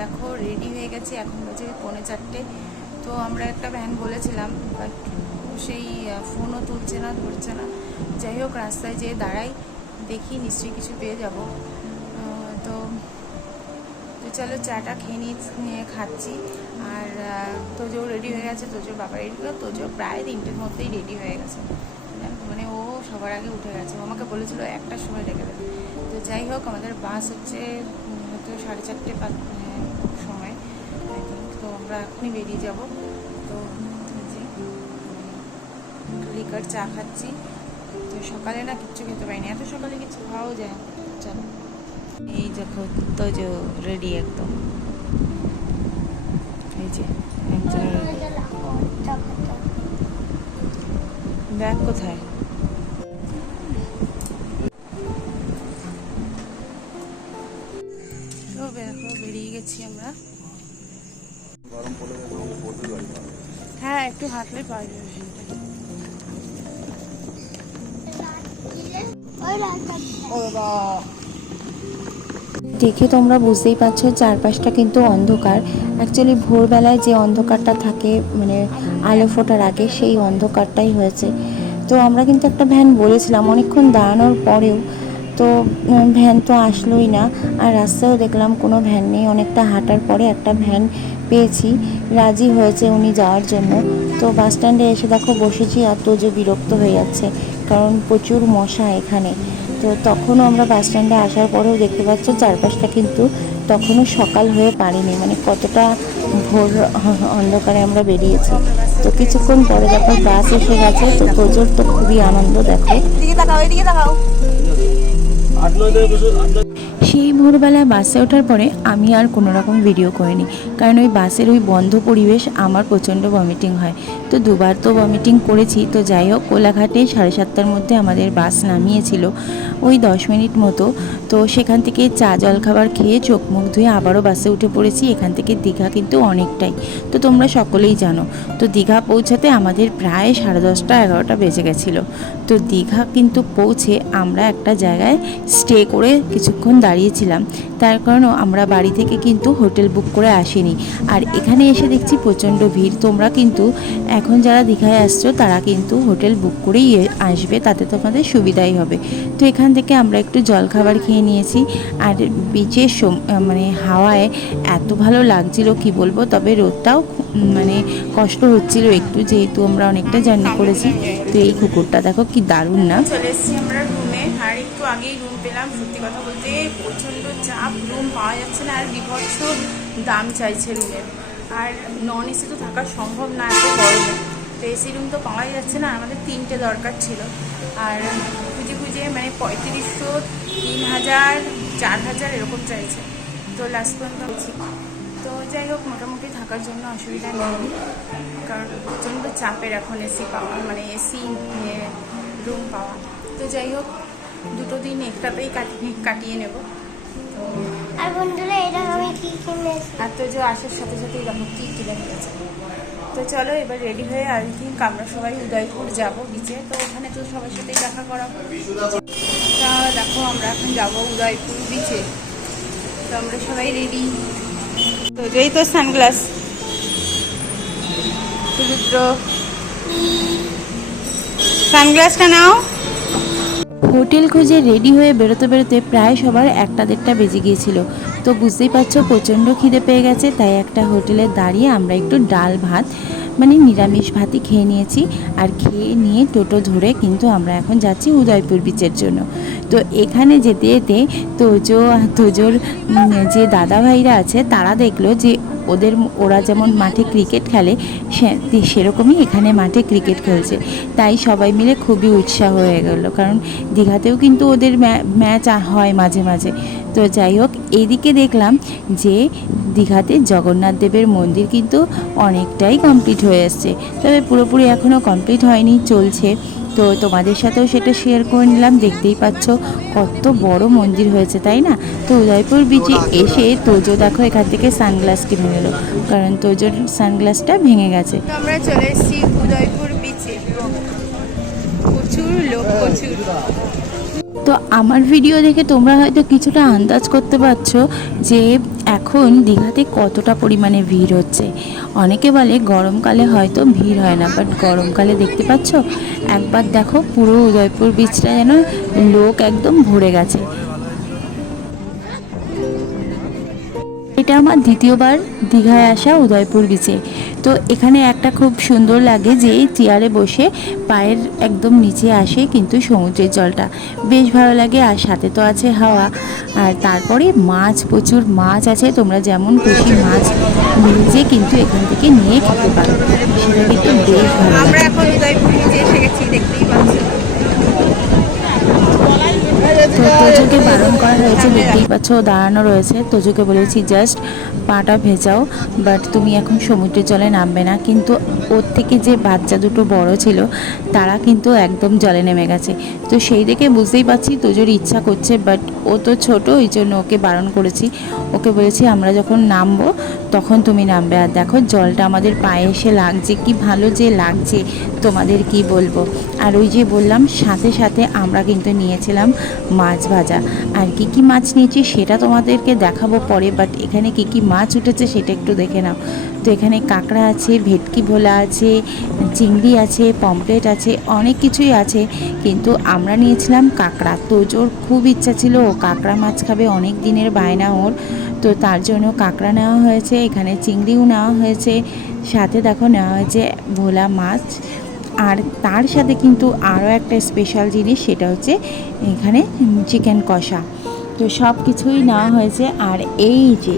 দেখো রেডি হয়ে গেছি, এখন বাজে 3:45। তো আমরা একটা ভ্যান বলেছিলাম, বাট সেই ফোনও তুলছে না, ধরছে না। যাই হোক, রাস্তায় যেয়ে দাঁড়াই, দেখি নিশ্চয়ই কিছু পেয়ে যাব। তো চলো চাটা নিয়ে খাচ্ছি। আর তোজো রেডি হয়ে গেছে, তোজোর বাবা রেডি করে, তোজো প্রায় 3টের মধ্যেই রেডি হয়ে গেছে, মানে ও সবার আগে উঠে গেছে। ও আমাকে বলেছিল 1টার সময় রেখে দেবে। তো যাই হোক, আমাদের বাস হচ্ছে হয়তো 4:30 সময়, আই থিঙ্ক। তো আমরা এখনই বেরিয়ে যাব। তো লিকার চা খাচ্ছি। তো সকালে না কিচ্ছু খেতে পারিনি, এত সকালে কিছু খাওয়াও যায়। চলো, এই দেখো তোজো রেডি একদম। এই যে ব্যাগ কোথায়? তো দেখো বেরিয়ে গেছি আমরা। হ্যাঁ, একটু হাঁটলে পাওয়া যাবে। দেখে তোমরা বুঝতেই পারছো চারপাশটা কিন্তু অন্ধকার। অ্যাকচুয়ালি ভোরবেলায় যে অন্ধকারটা থাকে, মানে আলো ফোটার আগে, সেই অন্ধকারটাই হয়েছে। তো আমরা কিন্তু একটা ভ্যান বলেছিলাম অনেকক্ষণ দাঁড়ানোর পরেও, তো ভ্যান তো আসলোই না। আর রাস্তায়ও দেখলাম কোনো ভ্যান নেই। অনেকটা হাঁটার পরে একটা ভ্যান পেয়েছি, রাজি হয়েছে উনি যাওয়ার জন্য। তো বাস স্ট্যান্ডে এসে দেখো বসেছি, আর তো যে বিরক্ত হয়ে যাচ্ছে, কারণ প্রচুর মশা এখানে। তো তখনও আমরা বাস স্ট্যান্ডে আসার পরেও দেখতে পাচ্ছ চারপাশটা কিন্তু তখনও সকাল হয়ে পারেনি, মানে কতটা ভোর অন্ধকারে আমরা বেরিয়েছি। তো কিছুক্ষণ পরে দেখো বাস এসে গেছে। তো তোজোর তো খুবই আনন্দ, দেখো সেই ভোরবেলায় বাসে ওঠার পরে আমি আর কোনো রকম ভিডিও করিনি, কারণ ওই বাসের ওই বন্ধ পরিবেশ আমার প্রচণ্ড ভমিটিং হয়। তো দুবার তো ভমিটিং করেছি। তো যাই হোক, কোলাঘাটে 7:30টার মধ্যে আমাদের বাস নামিয়েছিল, ওই 10 মিনিট মতো। তো সেখান থেকে চা জলখাবার খেয়ে চোখ মুখ ধুয়ে আবারও বাসে উঠে পড়েছি। এখান থেকে দীঘা কিন্তু অনেকটাই, তো তোমরা সকলেই জানো। তো দীঘা পৌঁছাতে আমাদের প্রায় 10:30 11টা বেজে গেছিলো। তো দীঘা কিন্তু পৌঁছে আমরা একটা জায়গায় স্টে করে কিছুক্ষণ দাঁড়িয়েছিলাম, তার কারণ আমরা বাড়ি থেকে কিন্তু হোটেল বুক করে আসিনি। আর এখানে এসে দেখছি প্রচণ্ড ভিড়। তোমরা কিন্তু এখন যারা দীঘায় আসছো তারা কিন্তু হোটেল বুক করেই আসবে, তাতে তোমাদের সুবিধাই হবে। তো এখান থেকে আমরা একটু জলখাবার খেয়ে নিয়েছি। আর বিচের মানে হাওয়ায় এত ভালো লাগছিল কি বলবো। তবে রোদটাও মানে কষ্ট হচ্ছিল একটু, যেহেতু আমরা অনেকটা জার্নি করেছি। তো এই কুকুরটা দেখো কি দারুণ না। চলে এসেছি আমরা রুমে, আর একটু আগেই রুম পেলাম। সত্যি কথা বলতে প্রচণ্ড চাপ, রুম পাওয়া যাচ্ছে না, আর বিভৎস দাম চাইছে রুমের। আর নন এসি তো থাকা সম্ভব না এত গরমে। তো এসি রুম তো পাওয়াই যাচ্ছে না, আমাদের 3টে দরকার ছিল। আর খুঁজে খুঁজে মানে 3500, 3000, 4000 এরকম চাইছে। তো লাস্ট পর্যন্ত হচ্ছি। তো যাই হোক, মোটামুটি থাকার জন্য অসুবিধা নেই, কারণ প্রচণ্ড চাপের এখন এসি পাওয়া, মানে এসি রুম পাওয়া। তো যাই হোক, 2 দিন একটাতেই কাটিয়ে নেব। তো আর বন্ধুরা, এটা আমি কি কিনেছি, আর তো যে আসার সাথে সাথেই দেখো কী কিনে নিয়েছে। তো চলো এবার রেডি হয়ে, আই থিঙ্ক আমরা সবাই উদয়পুর যাব বিচে। তো ওখানে তো সবার সাথেই দেখা করাবো। তা দেখো আমরা এখন যাব উদয়পুর বিচে। তো আমরা সবাই রেডি। তো যেই তো সানগ্লাস, রুদ্র সানগ্লাসটা নাও। হোটেল খুঁজে রেডি হয়ে বেরোতে বেরোতে প্রায় সবার 1টা 1:30 বেজে গিয়েছিল। তো বুঝতেই পারছো প্রচণ্ড খিদে পেয়ে গেছে, তাই একটা হোটেলে দাঁড়িয়ে আমরা একটু ডাল ভাত, মানে নিরামিষ ভাতই খেয়ে নিয়েছি। আর খেয়ে নিয়ে টোটো ধরে কিন্তু আমরা এখন যাচ্ছি উদয়পুর বিচের জন্য। তো এখানে যেতে যেতে তোজোর যে দাদা ভাইরা আছে তারা দেখলো যে ওরা যেমন মাঠে ক্রিকেট খেলে, সেরকমই এখানে মাঠে ক্রিকেট খেলছে। তাই সবাই মিলে খুবই উৎসাহ হয়ে গেল, কারণ দীঘাতেও কিন্তু ওদের ম্যাচ হয় মাঝে মাঝে। তো যাই হোক, এইদিকে দেখলাম যে দীঘাতে জগন্নাথ দেবের মন্দির কিন্তু অনেকটাই কমপ্লিট হয়ে এসছে, তবে পুরোপুরি এখনও কমপ্লিট হয়নি, চলছে। তো তোমাদের সাথেও সেটা শেয়ার করে নিলাম। দেখতেই পাচ্ছ কত বড় মন্দির হয়েছে, তাই না? তো উদয়পুর বিচে এসে তোজো দেখো এখান থেকে সানগ্লাস কিনে নিল, কারণ তোজোর সানগ্লাসটা ভেঙে গেছে। আমরা চলে এসেছি উদয়পুর বিচে, প্রচুর লোক, প্রচুর। তো আমার ভিডিও দেখে তোমরা হয়তো কিছুটা আন্দাজ করতে পারছো যে এখন দীঘাতে কতটা পরিমাণে ভিড় হচ্ছে। অনেকে বলে গরমকালে হয়তো ভিড় হয় না, বাট গরমকালে দেখতে পাচ্ছ একবার দেখো পুরো উদয়পুর বিচটা যেন লোক একদম ভরে গেছে। এটা আমার দ্বিতীয়বার দীঘায় আসা উদয়পুর বিচে। তো এখানে একটা খুব সুন্দর লাগে যে চেয়ারে বসে পায়ের একদম নিচে আসে কিন্তু সমুদ্রের জলটা, বেশ ভালো লাগে। আর সাথে তো আছে হাওয়া, আর তারপরে মাছ, প্রচুর মাছ আছে, তোমরা যেমন খুশি মাছ ভেজে কিন্তু এখান থেকে নিয়ে খেতে পারো, সেটা কিন্তু বেশ ভালো আমরা লাগে। এখন উদয়পুর নিচে এসে গেছি, দেখতেই পাচ্ছি। তো তোজোকে বারণ করা হয়েছে, দেখতেই পাচ্ছ দাঁড়ানো রয়েছে। তোজোকে বলেছি জাস্ট পাটা ভেজাও, বাট তুমি এখন সমুদ্রের জলে নামবে না। কিন্তু ওর থেকে যে বাচ্চা দুটো বড় ছিল তারা কিন্তু একদম জলে নেমে গেছে। তো সেই দেখে বুঝতেই পারছি তোজোর ইচ্ছা করছে, বাট ও তো ছোটো, ওই জন্য ওকে বারণ করেছি। ওকে বলেছি আমরা যখন নামবো তখন তুমি নামবে। আর দেখো জলটা আমাদের পায়ে এসে লাগছে, কি ভালো যে লাগছে তোমাদের কি বলবো। আর ওই যে বললাম সাথে সাথে আমরা কিন্তু নিয়েছিলাম মাছ ভাজা। আর কি কি মাছ নিয়েছি সেটা তোমাদেরকে দেখাবো পরে, বাট এখানে কি কি মাছ উঠেছে সেটা একটু দেখে নাও। তো এখানে কাঁকড়া আছে, ভেটকি ভোলা আছে, চিংড়ি আছে, পমফ্রেট আছে, অনেক কিছুই আছে। কিন্তু আমরা নিয়েছিলাম কাঁকড়া। তোজোর খুব ইচ্ছা ছিল ও কাঁকড়া মাছ খাবে, অনেক দিনের বায়না ওর। তো তার জন্য কাঁকড়া নেওয়া হয়েছে, এখানে চিংড়িও নেওয়া হয়েছে, সাথে দেখো নেওয়া হয়েছে ভোলা মাছ। আর তার সাথে কিন্তু আরও একটা স্পেশাল জিনিস, সেটা হচ্ছে এখানে চিকেন কষা। তো সব কিছুই নেওয়া হয়েছে। আর এই যে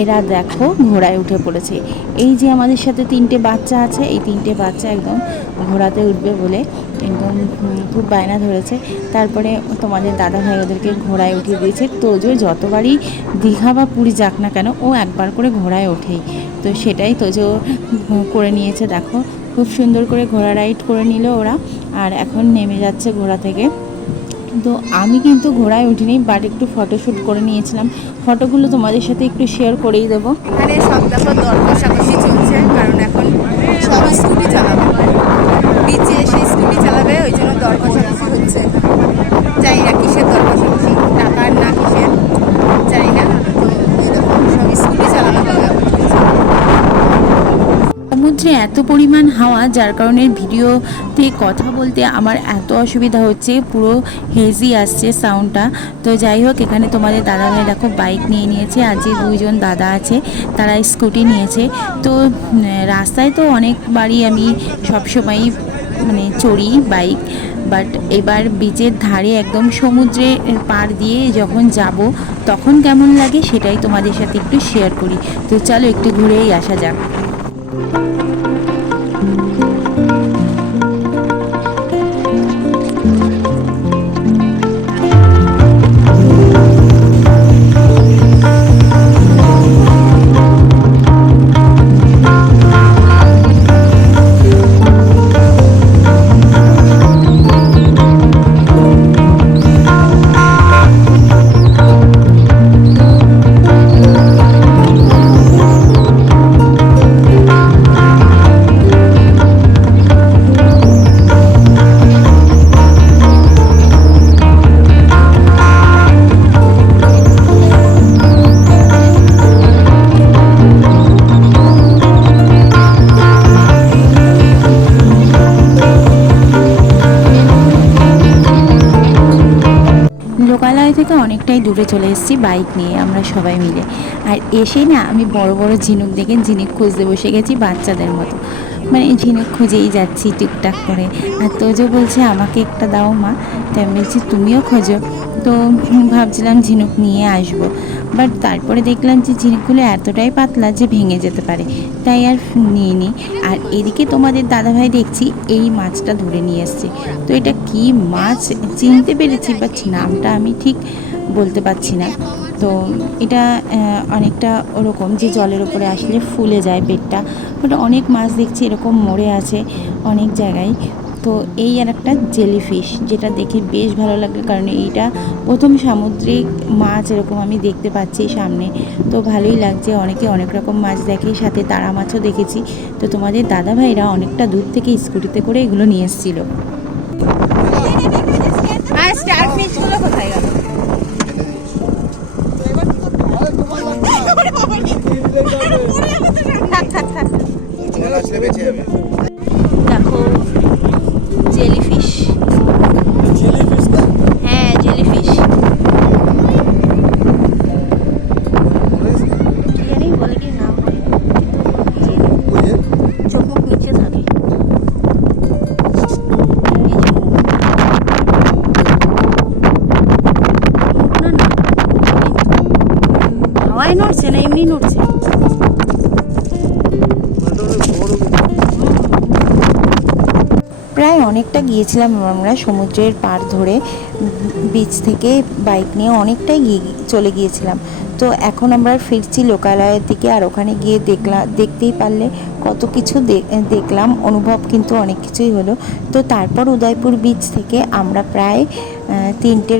এরা দেখো ঘোড়ায় উঠে পড়েছে। এই যে আমাদের সাথে 3টে বাচ্চা আছে, এই 3টে বাচ্চা একদম ঘোড়াতে উঠবে বলে একদম খুব বায়না ধরেছে। তারপরে তোমাদের দাদাভাই ওদেরকে ঘোড়ায় উঠিয়ে দিয়েছে। তোজো যতবারই দীঘা বা পুরী যাক না কেন ও একবার করে ঘোড়ায় ওঠেই। তো সেটাই তোজো করে নিয়েছে। দেখো খুব সুন্দর করে ঘোড়া রাইড করে নিল ওরা। আর এখন নেমে যাচ্ছে ঘোড়া থেকে। তো আমি কিন্তু ঘোড়ায় উঠিনি, বাট একটু ফটোশ্যুট করে নিয়েছিলাম। ফটোগুলো তোমাদের সাথে একটু শেয়ার করেই দেবো। এখানে সব দেখো দর কষাকষি চলছে, কারণ এখন সব স্কুটি চালাবে, বিচে এসে স্কুটি চালাবে, ওই জন্য দর কষাকষি হচ্ছে। জানি না কিসের দর কষাকষি, টাকার না কিসের জানি না। তো এই দেখো সব স্কুটি চালানো হবে। সমুদ্রে এত পরিমাণ হাওয়া, যার কারণে ভিডিওতে কথা বলতে আমার এত অসুবিধা হচ্ছে, পুরো হেজি আসছে সাউন্ডটা। তো যাই হোক, এখানে তোমাদের দাদাভাই দেখো বাইক নিয়ে নিয়েছে, আর যে 2জন দাদা আছে তারা স্কুটি নিয়েছে। তো রাস্তায় তো অনেকবারই আমি সবসময়ই মানে চড়ি বাইক, বাট এবার বিচের ধারে একদম সমুদ্রের পাড় দিয়ে যখন যাব তখন কেমন লাগে সেটাই তোমাদের সাথে একটু শেয়ার করি। তো চলো একটু ঘুরেই আসা যাক। লোকালয় থেকে অনেকটাই দূরে চলে এসেছি বাইক নিয়ে আমরা সবাই মিলে। আর এসে না আমি বড় বড় ঝিনুক দেখে ঝিনুক খুঁজতে বসে গেছি বাচ্চাদের মতো, মানে ঝিনুক খুঁজেই যাচ্ছি টুকটাক করে। আর তোজো বলছে আমাকে একটা দাও মা, তাই আমি বলছি তুমিও খোঁজো। তো ভাবছিলাম ঝিনুক নিয়ে আসবো, বাট তারপরে দেখলাম যে ঝিনুকগুলো এতটাই পাতলা যে ভেঙে যেতে পারে, তাই আর নিইনি। আর এদিকে তোমাদের দাদাভাই দেখছি এই মাছটা ধরে নিয়ে এসছে। তো এটা কি মাছ চিনতে পেরেছি, বাট নামটা আমি ঠিক বলতে পারছি না। তো এটা অনেকটা ওরকম যে জলের ওপরে আসলে ফুলে যায় পেটটা, ওটা অনেক মাছ দেখছি এরকম মরে আছে অনেক জায়গায়। তো এই আর একটা জেলিফিশ, যেটা দেখে বেশ ভালো লাগে, কারণ এইটা প্রথম সামুদ্রিক মাছ এরকম আমি দেখতে পাচ্ছি সামনে। তো ভালোই লাগছে, অনেকে অনেক রকম মাছ দেখে, সাথে তারা মাছও দেখেছি। তো তোমাদের দাদাভাইরা অনেকটা দূর থেকে স্কুটিতে করে এগুলো নিয়ে এসেছিলো। আর স্টার ফিশগুলো কোথায় গেল? থাক থাক থাক। দেখো জেলিফিশ, হ্যাঁ জেলিফিশ, কি জানি বলে কি নাম হয়, কিন্তু চোখ মুখ নিচে থাকে। না না হাওয়ায় নড়ছে না এমনি নড়ছে। প্রায় অনেকটা গিয়েছিলাম আমরা সমুদ্রের পাড় ধরে, বিচ থেকে বাইক নিয়ে অনেকটাই চলে গিয়েছিলাম। তো এখন আমরা ফিরছি লোকালয়ের দিকে, আর ওখানে গিয়ে দেখতেই পারলে কত কিছু দেখলাম, অনুভব কিন্তু অনেক কিছুই হলো। তো তারপর উদয়পুর বিচ থেকে আমরা প্রায় 3টে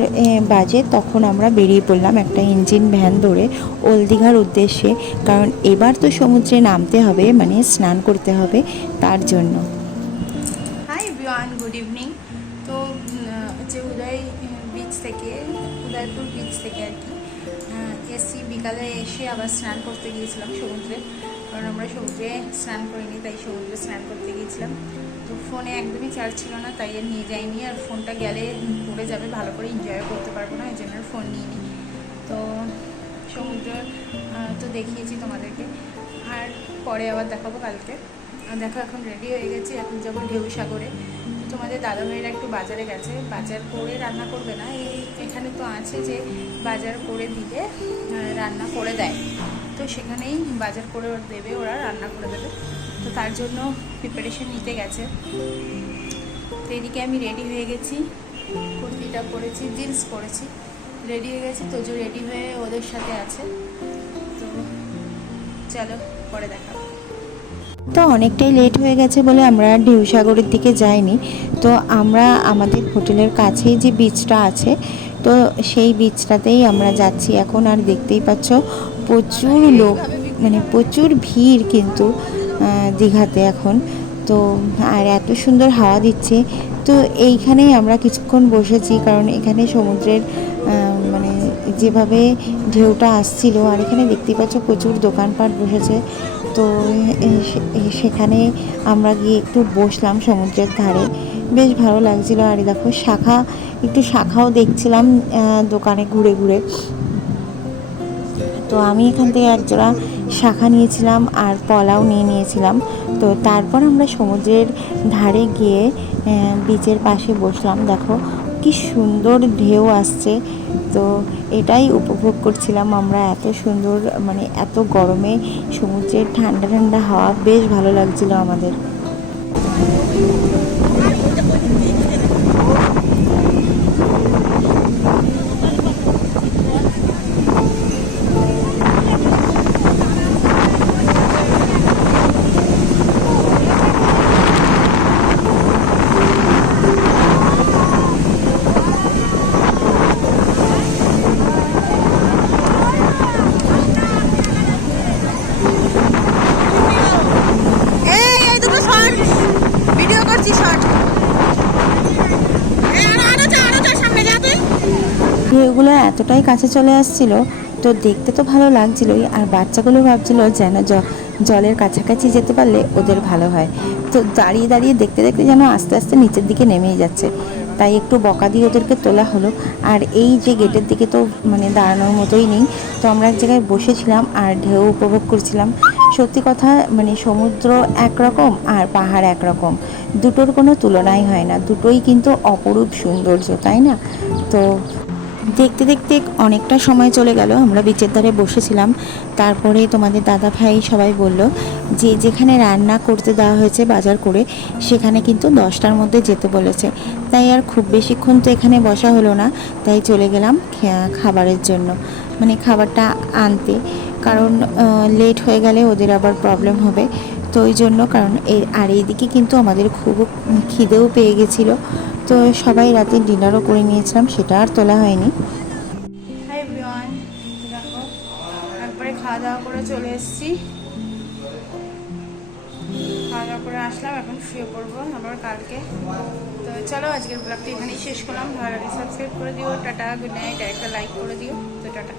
বাজে তখন আমরা বেরিয়ে পড়লাম একটা ইঞ্জিন ভ্যান ধরে ওল্ড দীঘার উদ্দেশ্যে, কারণ এবার তো সমুদ্রে নামতে হবে, মানে স্নান করতে হবে তার জন্য। Hi everyone, good evening. তো হচ্ছে উদয়পুর বিচ থেকে আর কি এসি, বিকালে এসে আবার স্নান করতে গিয়েছিলাম সমুদ্রে, কারণ আমরা সমুদ্রে স্নান করিনি, তাই সমুদ্রে স্নান করতে গিয়েছিলাম। তো ফোনে একদমই চার্জ ছিল না, তাই আর নিয়ে যাইনি, আর ফোনটা গেলে পড়ে যাবে, ভালো করে এনজয় করতে পারবো না, এই জন্য আর ফোন নিইনি। তো সমুদ্র তো দেখিয়েছি তোমাদেরকে, আর পরে আবার দেখাবো কালকে। দেখো এখন রেডি হয়ে গেছি, এখন যাবো ঢেউসাগরে। তোমাদের দাদাভাইরা একটু বাজারে গেছে, বাজার করে রান্না করবে না, এখানে তো আছে যে বাজার করে দিলে রান্না করে দেয়, তো সেখানেই বাজার করে দেবে, ওরা রান্না করে দেবে। তো তার জন্য প্রিপারেশন নিতে গেছে। তো এদিকে আমি রেডি হয়ে গেছি, কুর্তিটা পরেছি, জিন্স পরেছি, রেডি হয়ে গেছি। তোজো রেডি হয়ে ওদের সাথে আছে। তো চলো পরে দেখাবো। তো অনেকটাই লেট হয়ে গেছে বলে আমরা ঢেউসাগরের দিকে যাইনি। তো আমরা আমাদের হোটেলের কাছেই যে বিচটা আছে, তো সেই বিচটাতেই আমরা যাচ্ছি এখন। আর দেখতেই পাচ্ছ প্রচুর লোক, মানে প্রচুর ভিড় কিন্তু দীঘাতে এখন। তো আর এত সুন্দর হাওয়া দিচ্ছে, তো এইখানেই আমরা কিছুক্ষণ বসেছি, কারণ এখানে সমুদ্রের মানে যেভাবে ঢেউটা আসছিল, আর এখানে দেখতেই পাচ্ছ প্রচুর দোকানপাট বসেছে। তো সেখানে আমরা গিয়ে একটু বসলাম সমুদ্রের ধারে, বেশ ভালো লাগছিল। আর দেখো শাখাও দেখছিলাম দোকানে ঘুরে ঘুরে। তো আমি এখান থেকে একজোড়া শাখা নিয়েছিলাম আর পলাও নিয়েছিলাম। তো তারপর আমরা সমুদ্রের ধারে গিয়ে বিচের পাশে বসলাম। দেখো কি সুন্দর ঢেউ আসছে, তো এটাই উপভোগ করছিলাম আমরা। এত সুন্দর, মানে এত গরমে সমুদ্রের ঠান্ডা ঠান্ডা হাওয়া বেশ ভালো লাগছিল আমাদের। ঢেউগুলো এতটাই কাছে চলে আসছিল, তো দেখতে তো ভালো লাগছিলই, আর বাচ্চাগুলো ভাবছিল যেন জলের কাছাকাছি যেতে পারলে ওদের ভালো হয়। তো দাঁড়িয়ে দাঁড়িয়ে দেখতে দেখতে যেন আস্তে আস্তে নিচের দিকে নেমেই যাচ্ছে, তাই একটু বকা দিয়ে ওদেরকে তোলা হলো। আর এই যে গেটের দিকে তো মানে দাঁড়ানোর মতোই নেই, তো আমরা এক জায়গায় বসেছিলাম আর ঢেউ উপভোগ করছিলাম। সত্যি কথা, মানে সমুদ্র একরকম আর পাহাড় একরকম, দুটোর কোনো তুলনাই হয় না, দুটোই কিন্তু অপরূপ সৌন্দর্য, তাই না? তো দেখতে দেখতে অনেকটা সময় চলে গেল, আমরা বিচের ধারে বসেছিলাম। তারপরে তোমাদের দাদা ভাই সবাই বলল যে যেখানে রান্না করতে দেওয়া হয়েছে বাজার করে, সেখানে কিন্তু 10টার মধ্যে যেতে বলেছে। তাই আর খুব বেশিক্ষণ তো এখানে বসা হলো না, তাই চলে গেলাম খাবারের জন্য, মানে খাবারটা আনতে, কারণ লেট হয়ে গেলে ওদের আবার প্রবলেম হবে। তো ওই জন্য, কারণ আর এইদিকে কিন্তু আমাদের খুব খিদেও পেয়ে গেছিলো। তো সবাই রাতে ডিনারও করে নিয়েছিলাম, সেটা আর তোলা হয়নি। হাই এভরিওয়ান, দেখো একবারে খাওয়া দাওয়া করে চলে এসেছি, খাওয়া দাওয়া করে আসলাম, এখন শুয়ে পড়বো আবার কালকে। তো চলো আজকের ব্লগটা এখানেই শেষ করলাম। ভালো লাগে সাবস্ক্রাইব করে দিও, টাটা, গুড নাইট, একটা লাইক করে দিও। তো টাটা।